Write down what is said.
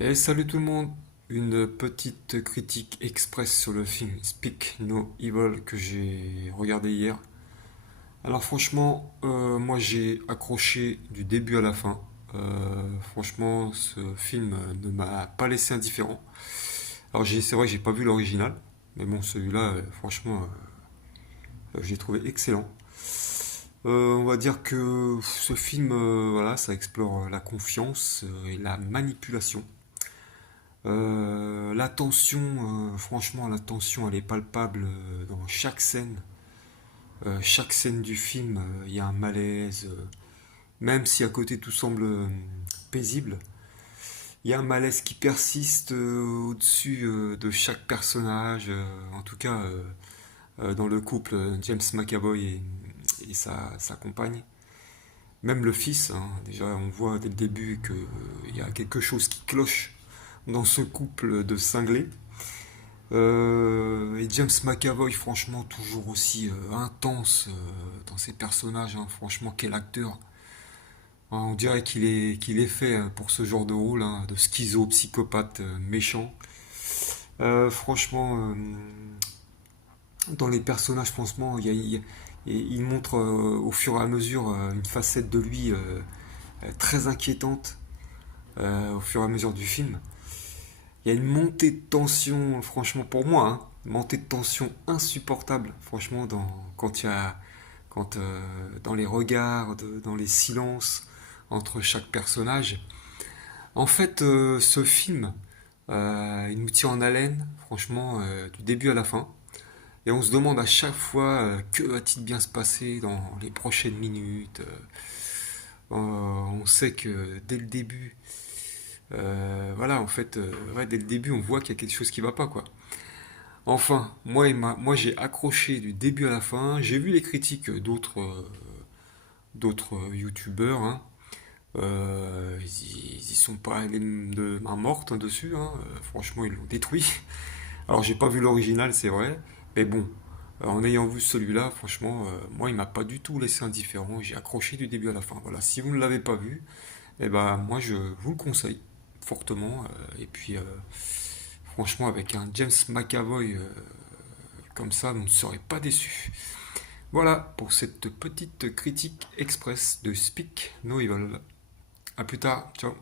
Et salut tout le monde, une petite critique express sur le film Speak No Evil que j'ai regardé hier. Alors franchement, moi j'ai accroché du début à la fin. Franchement, ce film ne m'a pas laissé indifférent. Alors c'est vrai que j'ai pas vu l'original, mais bon celui-là, franchement, j'ai trouvé excellent. On va dire que ce film, voilà, ça explore la confiance et la manipulation. La tension, franchement, la tension, elle est palpable dans chaque scène. Chaque scène du film, il y a un malaise. Même si à côté tout semble paisible, il y a un malaise qui persiste au-dessus de chaque personnage. En tout cas, dans le couple James McAvoy et sa compagne. Même le fils, hein, déjà, on voit dès le début qu'il y a quelque chose qui cloche dans ce couple de cinglés. Et James McAvoy, franchement, toujours aussi intense dans ses personnages. Hein. Franchement, quel acteur. Hein, on dirait qu'il est fait pour ce genre de rôle, hein, de schizo, psychopathe, méchant. Franchement, dans les personnages, franchement, il montre au fur et à mesure une facette de lui très inquiétante au fur et à mesure du film. Il y a une montée de tension, franchement, pour moi, hein, une montée de tension insupportable, franchement, dans les regards, dans les silences entre chaque personnage. En fait, ce film, il nous tient en haleine, franchement, du début à la fin. Et on se demande à chaque fois que va-t-il bien se passer dans les prochaines minutes. On sait que dès le début, voilà, en fait, ouais, dès le début, on voit qu'il y a quelque chose qui va pas, quoi. Enfin, moi j'ai accroché du début à la fin. J'ai vu les critiques d'autres youtubeurs. Hein. Ils y sont pas allés de main morte hein, dessus. Hein. Franchement, ils l'ont détruit. Alors, j'ai pas vu l'original, c'est vrai. Mais bon, en ayant vu celui-là, franchement, moi, il m'a pas du tout laissé indifférent. J'ai accroché du début à la fin. Voilà, si vous ne l'avez pas vu, eh ben, moi, je vous le conseille fortement. Et puis, franchement, avec un James McAvoy comme ça, vous ne serez pas déçus. Voilà pour cette petite critique express de Speak No Evil. A plus tard, ciao.